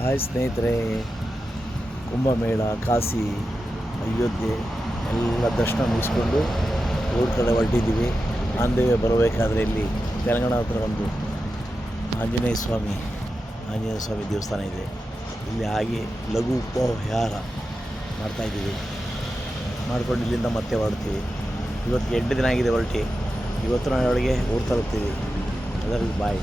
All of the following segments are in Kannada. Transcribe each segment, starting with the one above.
ಹಾಯ್ ಸ್ನೇಹಿತರೆ, ಕುಂಭಮೇಳ, ಕಾಶಿ, ಅಯೋಧ್ಯೆ ಎಲ್ಲ ದರ್ಶನ ಮುಗಿಸ್ಕೊಂಡು ಊರ ಕಡೆ ಹೊರಟಿದ್ದೀವಿ. ಆಂಧ್ರವೇ ಬರಬೇಕಾದ್ರೆ ಇಲ್ಲಿ ತೆಲಂಗಾಣ ಹತ್ರ ಒಂದು ಆಂಜನೇಯ ಸ್ವಾಮಿ ದೇವಸ್ಥಾನ ಇದೆ. ಇಲ್ಲಿ ಹಾಗೆ ಲಘು ಉಪಹಾರ ಮಾಡ್ತಾಯಿದ್ದೀವಿ. ಮಾಡ್ಕೊಂಡು ಇಲ್ಲಿಂದ ಮತ್ತೆ ಹೊರಡ್ತೀವಿ. ಇವತ್ತು 8 ದಿನ ಆಗಿದೆ ಹೊರಟಿ. ಇವತ್ತು ನಾಳೆ ಒಳಗೆ ಊರು ತಲುಪ್ತೀವಿ. ಅದರಲ್ಲಿ ಬಾಯ್.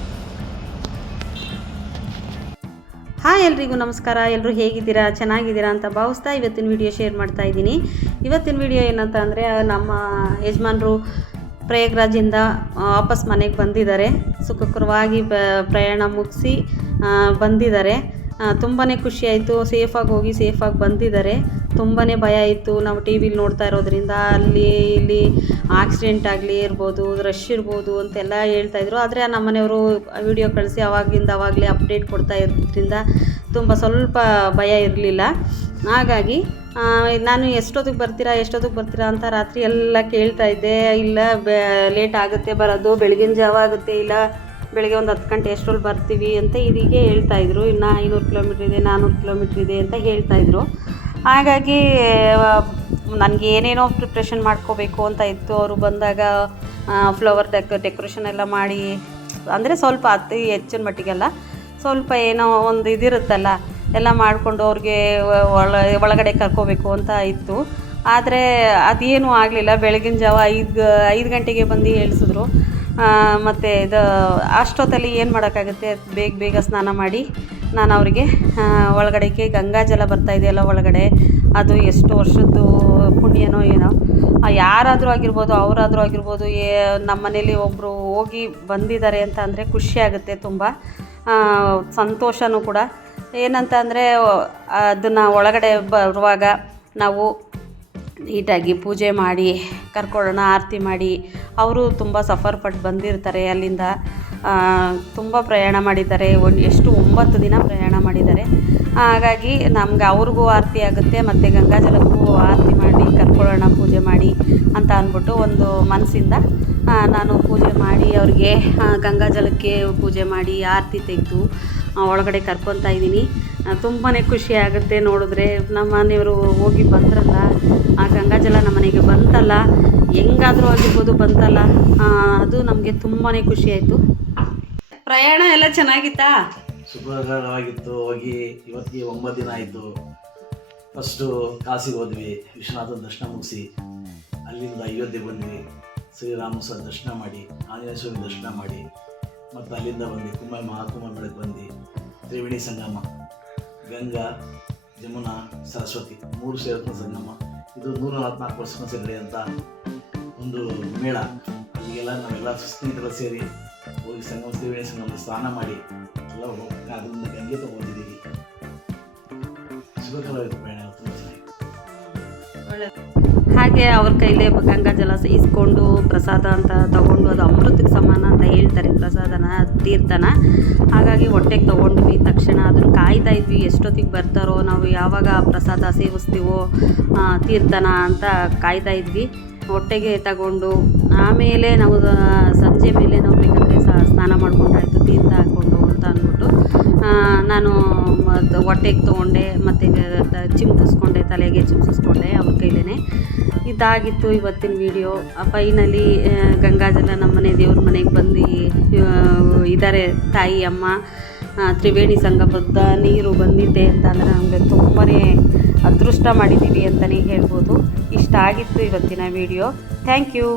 ಹಾಯ್ ಎಲ್ರಿಗೂ ನಮಸ್ಕಾರ. ಎಲ್ಲರೂ ಹೇಗಿದ್ದೀರಾ, ಚೆನ್ನಾಗಿದ್ದೀರಾ ಅಂತ ಭಾವಿಸ್ತಾ ಇವತ್ತಿನ ವಿಡಿಯೋ ಶೇರ್ ಮಾಡ್ತಾ ಇದ್ದೀನಿ. ಇವತ್ತಿನ ವಿಡಿಯೋ ಏನಂತ ಅಂದರೆ, ನಮ್ಮ ಯಜಮಾನರು ಪ್ರಯಾಗ್ರಾಜಿಂದ ವಾಪಸ್ ಮನೆಗೆ ಬಂದಿದ್ದಾರೆ. ಸುಖಕರವಾಗಿ ಪ್ರಯಾಣ ಮುಗಿಸಿ ಬಂದಿದ್ದಾರೆ. ತುಂಬಾ ಖುಷಿಯಾಯಿತು. ಸೇಫಾಗಿ ಹೋಗಿ ಸೇಫಾಗಿ ಬಂದಿದ್ದಾರೆ. ತುಂಬಾ ಭಯ ಇತ್ತು. ನಾವು ಟಿ ವಿಲಿ ನೋಡ್ತಾ ಇರೋದ್ರಿಂದ ಅಲ್ಲಿ ಇಲ್ಲಿ ಆಕ್ಸಿಡೆಂಟ್ ಆಗಲಿ ಇರ್ಬೋದು, ರಶ್ ಇರ್ಬೋದು ಅಂತೆಲ್ಲ ಹೇಳ್ತಾಯಿದ್ರು. ಆದರೆ ನಮ್ಮ ಮನೆಯವರು ವಿಡಿಯೋ ಕಳಿಸಿ ಅವಾಗಲೇ ಅಪ್ಡೇಟ್ ಕೊಡ್ತಾ ಇರೋದ್ರಿಂದ ಸ್ವಲ್ಪ ಭಯ ಇರಲಿಲ್ಲ. ಹಾಗಾಗಿ ನಾನು ಎಷ್ಟೊತ್ತಿಗೆ ಬರ್ತೀರಾ ಅಂತ ರಾತ್ರಿ ಎಲ್ಲ ಕೇಳ್ತಾ ಇದ್ದೆ. ಇಲ್ಲ ಲೇಟ್ ಆಗುತ್ತೆ ಬರೋದು, ಬೆಳಗಿನ ಜಾವ ಆಗುತ್ತೆ, ಇಲ್ಲ ಬೆಳಗ್ಗೆ ಒಂದು 10 ಗಂಟೆ ಎಷ್ಟರಲ್ಲಿ ಬರ್ತೀವಿ ಅಂತ ಇದೀಗೆ ಹೇಳ್ತಾಯಿದ್ರು. ಇನ್ನು 500 ಕಿಲೋಮೀಟ್ರ್ ಇದೆ, 400 ಕಿಲೋಮೀಟ್ರ್ ಇದೆ ಅಂತ ಹೇಳ್ತಾಯಿದ್ರು. ಹಾಗಾಗಿ ನನಗೆ ಏನೇನೋ ಪ್ರಿಪ್ರೇಷನ್ ಮಾಡ್ಕೋಬೇಕು ಅಂತ ಇತ್ತು. ಅವರು ಬಂದಾಗ ಫ್ಲವರ್ ಡೆಕೋರೇಷನ್ ಎಲ್ಲ ಮಾಡಿ, ಅಂದರೆ ಸ್ವಲ್ಪ ಅತಿ ಹೆಚ್ಚಿನ ಮಟ್ಟಿಗೆಲ್ಲ ಸ್ವಲ್ಪ ಏನೋ ಒಂದು ಇದಿರುತ್ತಲ್ಲ, ಎಲ್ಲ ಮಾಡಿಕೊಂಡು ಅವ್ರಿಗೆ ಒಳಗಡೆ ಕರ್ಕೋಬೇಕು ಅಂತ ಇತ್ತು. ಆದರೆ ಅದೇನೂ ಆಗಲಿಲ್ಲ. ಬೆಳಗಿನ ಜಾವ 5 ಗಂಟೆಗೆ ಬಂದು ಹೇಳಿಸಿದ್ರು. ಮತ್ತು ಇದು ಅಷ್ಟೊತ್ತಲ್ಲಿ ಏನು ಮಾಡೋಕ್ಕಾಗುತ್ತೆ, ಬೇಗ ಸ್ನಾನ ಮಾಡಿ ನಾನು ಅವರಿಗೆ ಒಳಗಡೆಗೆ ಗಂಗಾಜಲ ಬರ್ತಾಯಿದೆಯಲ್ಲ ಒಳಗಡೆ, ಅದು ಎಷ್ಟು ವರ್ಷದ್ದು ಪುಣ್ಯನೋ ಏನೋ. ಯಾರಾದರೂ ಆಗಿರ್ಬೋದು, ಅವರಾದರೂ ಆಗಿರ್ಬೋದು, ನಮ್ಮ ಮನೇಲಿ ಒಬ್ಬರು ಹೋಗಿ ಬಂದಿದ್ದಾರೆ ಅಂತ ಅಂದರೆ ಖುಷಿಯಾಗುತ್ತೆ. ತುಂಬ ಸಂತೋಷವೂ ಕೂಡ. ಏನಂತ ಅಂದರೆ, ಅದನ್ನು ಒಳಗಡೆ ಬರುವಾಗ ನಾವು ನೀಟಾಗಿ ಪೂಜೆ ಮಾಡಿ ಕರ್ಕೊಳ್ಳೋಣ, ಆರತಿ ಮಾಡಿ. ಅವರು ತುಂಬ ಸಫರ್ ಪಟ್ಟು ಬಂದಿರ್ತಾರೆ. ಅಲ್ಲಿಂದ ತುಂಬ ಪ್ರಯಾಣ ಮಾಡಿದ್ದಾರೆ. 9 ದಿನ ಪ್ರಯಾಣ ಮಾಡಿದ್ದಾರೆ. ಹಾಗಾಗಿ ನಮ್ಗೆ ಅವ್ರಿಗೂ ಆರತಿ ಆಗುತ್ತೆ, ಮತ್ತು ಗಂಗಾಜಲಕ್ಕೂ ಆರತಿ ಮಾಡಿ ಕರ್ಕೊಳ್ಳೋಣ, ಪೂಜೆ ಮಾಡಿ ಅಂತ ಅಂದ್ಬಿಟ್ಟು ಒಂದು ಮನಸ್ಸಿಂದ ನಾನು ಪೂಜೆ ಮಾಡಿ ಅವ್ರಿಗೆ ಗಂಗಾಜಲಕ್ಕೆ ಪೂಜೆ ಮಾಡಿ ಆರತಿ ತೆಗೆದು ಒಳಗಡೆ ಕರ್ಕೊತಾ ಇದ್ದೀನಿ. ತುಂಬಾ ಖುಷಿ ಆಗುತ್ತೆ ನೋಡಿದ್ರೆ. ನಮ್ಮ ಮನೆಯವರು ಹೋಗಿ ಬಂದ್ರಲ್ಲ, ಆ ಗಂಗಾಜಲ ನಮ್ಮ ಮನೆಗೆ ಬಂತಲ್ಲ, ಹೆಂಗಾದರೂ ಆಗಿರ್ಬೋದು ಬಂತಲ್ಲ, ಅದು ನಮಗೆ ತುಂಬಾ ಖುಷಿ ಆಯಿತು. ಪ್ರಯಾಣ ಎಲ್ಲ ಚೆನ್ನಾಗಿತ್ತಾ? ಸುಖಕರವಾಗಿತ್ತು. ಹೋಗಿ ಇವತ್ತಿಗೆ 9 ದಿನ ಆಯಿತು. ಫಸ್ಟು ಕಾಶಿಗೆ ಹೋದ್ವಿ, ವಿಶ್ವನಾಥನ ದರ್ಶನ ಮುಗಿಸಿ ಅಲ್ಲಿಂದ ಅಯೋಧ್ಯೆ ಬಂದ್ವಿ. ಶ್ರೀರಾಮ ದರ್ಶನ ಮಾಡಿ, ಆಂಜನೇಯ ಸ್ವಾಮಿ ದರ್ಶನ ಮಾಡಿ, ಮತ್ತು ಅಲ್ಲಿಂದ ಬಂದು ಮಹಾಕುಂಭಮೇಳಕ್ಕೆ ಬಂದು ತ್ರಿವೇಣಿ ಸಂಗಮ, ಗಂಗಾ, ಜಮುನಾ, ಸರಸ್ವತಿ 3 ಸೇರಿದ ಸಂಗಮ. ಇದು 144 ವರ್ಷ ನಡೆಯುವಂಥ ಒಂದು ಮೇಳ. ಅಲ್ಲಿಗೆಲ್ಲ ನಾವೆಲ್ಲ ಸ್ನೇಹಿತರು ಸೇರಿ ಹೋಗಿ ತ್ರಿವೇಣಿ ಸಂಗಮ ಸ್ನಾನ ಮಾಡಿ ಎಲ್ಲ ಅದರಿಂದ ಗಂಗೆ ತಗೊಂಡಿದ್ದೀವಿ. ಸುಖಕರವಾದ ಪ್ರಯಾಣ ತುಂಬ ಚೆನ್ನಾಗಿತ್ತು. ಹಾಗೆ ಅವ್ರ ಕೈಲೇ ಗಂಗಾಜಲ ಇಸ್ಕೊಂಡು ಪ್ರಸಾದ ಅಂತ ತಗೊಂಡು, ಅದು ಅಮೃತಕ್ಕೆ ಸಮಾನ ಅಂತ ಹೇಳ್ತಾರೆ ಪ್ರಸಾದನ, ತೀರ್ಥನ. ಹಾಗಾಗಿ ಹೊಟ್ಟೆಗೆ ತೊಗೊಂಡ್ವಿ ತಕ್ಷಣ. ಅದನ್ನು ಕಾಯ್ತಾ ಇದ್ವಿ, ಎಷ್ಟೊತ್ತಿಗೆ ಬರ್ತಾರೋ, ನಾವು ಯಾವಾಗ ಪ್ರಸಾದ ಸೇವಿಸ್ತೀವೋ ತೀರ್ಥನ ಅಂತ ಕಾಯ್ತಾ ಇದ್ವಿ. ಹೊಟ್ಟೆಗೆ ತಗೊಂಡು ಆಮೇಲೆ ನಾವು ಸಂಜೆ ಮೇಲೆ ನಾವು ಬೇಕಂದರೆ ಸ್ನಾನ ಮಾಡ್ಕೊಂಡ್ರಾಯ್ತು, ತೀರ್ಥ ಹಾಕ್ಕೊಂಡು ಅಂತ ಅಂದ್ಬಿಟ್ಟು ನಾನು ಹೊಟ್ಟೆಗೆ ತೊಗೊಂಡೆ, ಮತ್ತು ಚಿಮ್ಕಿಸ್ಕೊಂಡೆ, ತಲೆಗೆ ಚಿಮ್ಕಿಸ್ಕೊಂಡೆ ಅವ್ರ ಕೈಲೇ. ಇದಾಗಿತ್ತು ಇವತ್ತಿನ ವಿಡಿಯೋ. ಫೈನಲಿ ಗಂಗಾಜಲ ನಮ್ಮನೆ ದೇವ್ರ ಮನೆಗೆ ಬಂದು ಇದ್ದಾರೆ ತಾಯಿ ಅಮ್ಮ. ತ್ರಿವೇಣಿ ಸಂಗಮದ ನೀರು ಬಂದಿದೆ ಅಂತ ಅಂದರೆ ನಮಗೆ ತುಂಬಾ ಅದೃಷ್ಟ ಮಾಡಿದ್ದೀವಿ ಅಂತಲೇ ಹೇಳ್ಬೋದು. ಇಷ್ಟ ಆಗಿತ್ತು ಇವತ್ತಿನ ವಿಡಿಯೋ. Thank you.